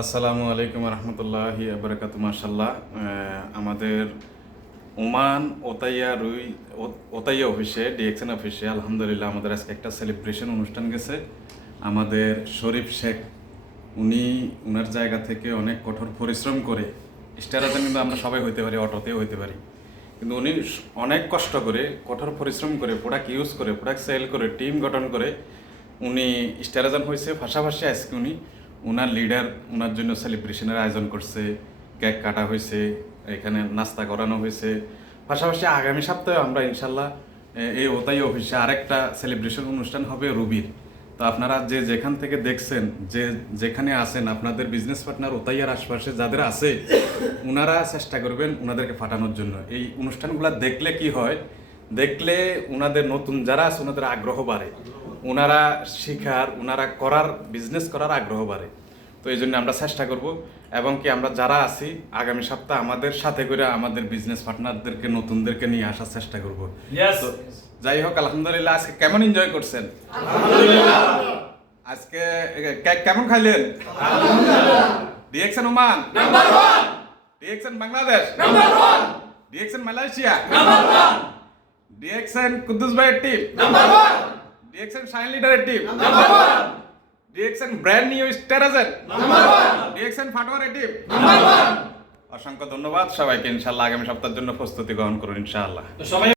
আসসালামু আলাইকুম রহমতুল্লাহি আবরাকাতু। মাশাল্লাহ, আমাদের ওমান ওতাইয়া অফিসে, ডিএক্সএন অফিসে আলহামদুলিল্লাহ আমাদের আজকে একটা সেলিব্রেশন অনুষ্ঠান গেছে। আমাদের শরীফ শেখ উনার জায়গা থেকে অনেক কঠোর পরিশ্রম করে, স্টারাতে কিন্তু আমরা সবাই হইতে পারি, অটোতেও হইতে পারি, কিন্তু উনি অনেক কষ্ট করে কঠোর পরিশ্রম করে প্রোডাক্ট ইউজ করে, প্রোডাক্ট সেল করে, টিম গঠন করে উনি স্টারাজান হয়েছে। পাশাপাশি আজকে উনি ওনার লিডার ওনার জন্য সেলিব্রেশনের আয়োজন করছে, কেক কাটা হয়েছে, এখানে নাস্তা করানো হয়েছে। পাশাপাশি আগামী সপ্তাহে আমরা ইনশাল্লাহ এই ওতাই অফিসে আরেকটা সেলিব্রেশন অনুষ্ঠান হবে রুবির। তো আপনারা যে যেখান থেকে দেখছেন, যে যেখানে আছেন, আপনাদের বিজনেস পার্টনার ওতাইয়ার আশপাশে যাদের আছে, ওনারা চেষ্টা করবেন ওনাদেরকে পাঠানোর জন্য। এই অনুষ্ঠানগুলো দেখলে কি হয়, দেখলে ওনাদের নতুন যারা আছে ওনাদের আগ্রহ বাড়ে, ওনারা শিখার, ওনারা করার, বিজনেস করার আগ্রহ বাড়ে। তো এই জন্য আমরা চেষ্টা করব, এবং কি আমরা যারা আছি আগামী সপ্তাহে আমাদের সাথে করে আমাদের বিজনেস পার্টনারদেরকে, নতুনদেরকে নিয়ে আসার চেষ্টা করব। তো যাই হোক, আলহামদুলিল্লাহ আজকে কেমন এনজয় করছেন? আজকে কেক কেমন খাইলেন? DXN Oman number 1, DXN Bangladesh number 1, DXN Malaysia number 1, DXN Quddus ভাইয়ের টিম নাম্বার 1, ডিএক্সএন শাইন লিডারের team number 1, DXN brand new স্টারাজান নাম্বার 1, ডিএক্সএন ফাটোয়ারের টিম নাম্বার 1। অসংখ্য ধন্যবাদ সবাইকে। ইনশাআল্লাহ আগামী সপ্তাহের জন্য প্রস্তুতি গ্রহণ করুন ইনশাআল্লাহ।